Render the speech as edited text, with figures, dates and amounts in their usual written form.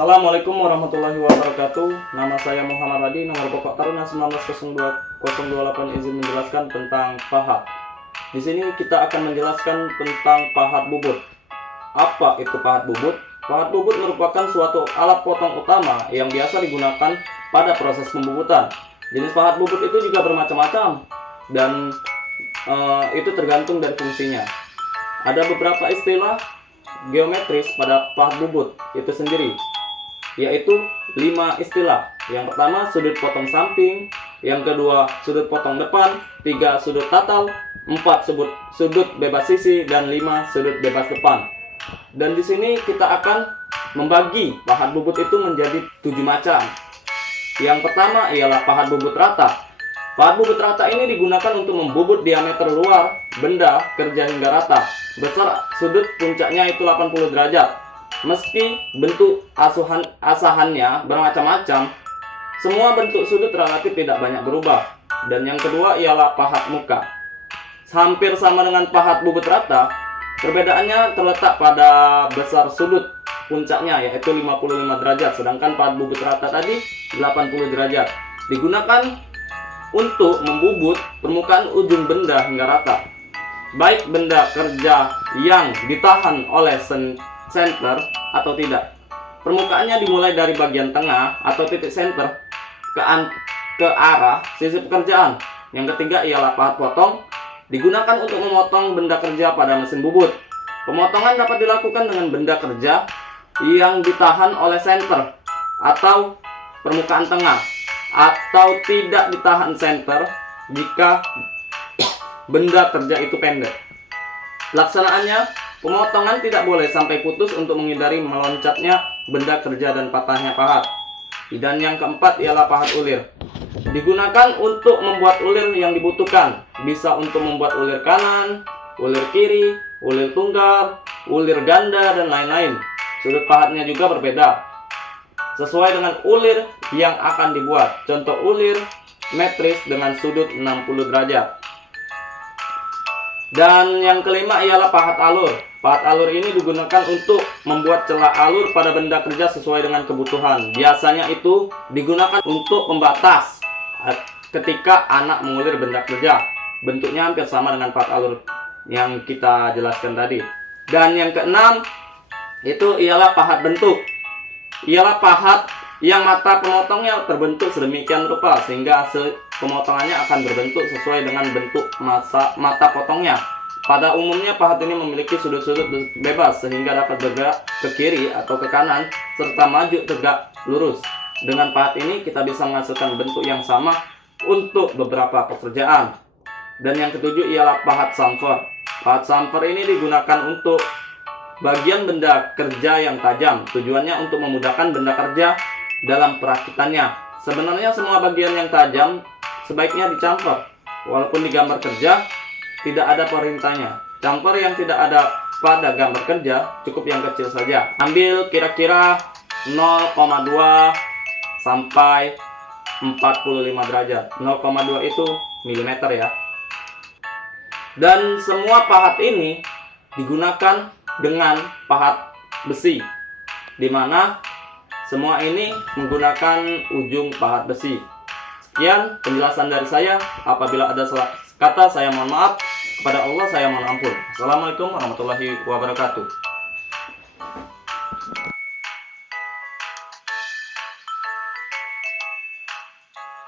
Assalamualaikum warahmatullahi wabarakatuh. Nama saya Muhammad Adi, nomor pokok Taruna 1902028, izin menjelaskan tentang pahat. Di sini kita akan menjelaskan tentang pahat bubut. Apa itu pahat bubut? Pahat bubut merupakan suatu alat potong utama yang biasa digunakan pada proses pembubutan. Jenis pahat bubut itu juga bermacam-macam dan itu tergantung dari fungsinya. Ada beberapa istilah geometris pada pahat bubut itu sendiri, yaitu 5 istilah. Yang pertama sudut potong samping, yang kedua sudut potong depan, 3 sudut tatal, 4 sudut bebas sisi, dan 5 sudut bebas depan. Dan di sini kita akan membagi pahat bubut itu menjadi 7 macam. Yang pertama ialah pahat bubut rata. Pahat bubut rata ini digunakan untuk membubut diameter luar benda kerja hingga rata. Besar sudut puncaknya itu 80 derajat. Meski bentuk asahannya bermacam-macam, semua bentuk sudut relatif tidak banyak berubah. Dan yang kedua ialah pahat muka. Hampir sama dengan pahat bubut rata, perbedaannya terletak pada besar sudut puncaknya, yaitu 55 derajat, sedangkan pahat bubut rata tadi 80 derajat. Digunakan untuk membubut permukaan ujung benda hingga rata, baik benda kerja yang ditahan oleh center atau tidak. Permukaannya dimulai dari bagian tengah atau titik center ke arah sisi pekerjaan. Yang ketiga ialah pahat potong, digunakan untuk memotong benda kerja pada mesin bubut. Pemotongan dapat dilakukan dengan benda kerja yang ditahan oleh center atau permukaan tengah, atau tidak ditahan center jika benda kerja itu pendek. Laksanaannya, pemotongan tidak boleh sampai putus untuk menghindari meloncatnya benda kerja dan patahnya pahat. Dan yang keempat ialah pahat ulir. Digunakan untuk membuat ulir yang dibutuhkan. Bisa untuk membuat ulir kanan, ulir kiri, ulir tunggal, ulir ganda, dan lain-lain. Sudut pahatnya juga berbeda sesuai dengan ulir yang akan dibuat. Contoh ulir metris dengan sudut 60 derajat. Dan yang kelima ialah pahat alur. Pahat alur ini digunakan untuk membuat celah alur pada benda kerja sesuai dengan kebutuhan. Biasanya itu digunakan untuk pembatas ketika anak mengulir benda kerja. Bentuknya hampir sama dengan pahat alur yang kita jelaskan tadi. Dan yang keenam itu ialah pahat bentuk. Ialah pahat yang mata pemotongnya terbentuk sedemikian rupa sehingga hasil pemotongannya akan berbentuk sesuai dengan bentuk mata potongnya. Pada umumnya pahat ini memiliki sudut-sudut bebas sehingga dapat bergerak ke kiri atau ke kanan serta maju tegak lurus. Dengan pahat ini kita bisa menghasilkan bentuk yang sama untuk beberapa pekerjaan. Dan yang ketujuh ialah pahat chamfer. Pahat chamfer ini digunakan untuk bagian benda kerja yang tajam. Tujuannya untuk memudahkan benda kerja dalam perakitannya. Sebenarnya semua bagian yang tajam sebaiknya dichamfer. Walaupun di gambar kerja tidak ada perintahnya. Chamfer yang tidak ada pada gambar kerja cukup yang kecil saja. Ambil kira-kira 0,2 sampai 45 derajat. 0,2 itu milimeter ya. Dan semua pahat ini digunakan dengan pahat besi, di mana semua ini menggunakan ujung pahat besi. Sekian penjelasan dari saya. Apabila ada salah kata, saya mohon maaf. Kepada Allah saya mohon ampun. Assalamualaikum warahmatullahi wabarakatuh.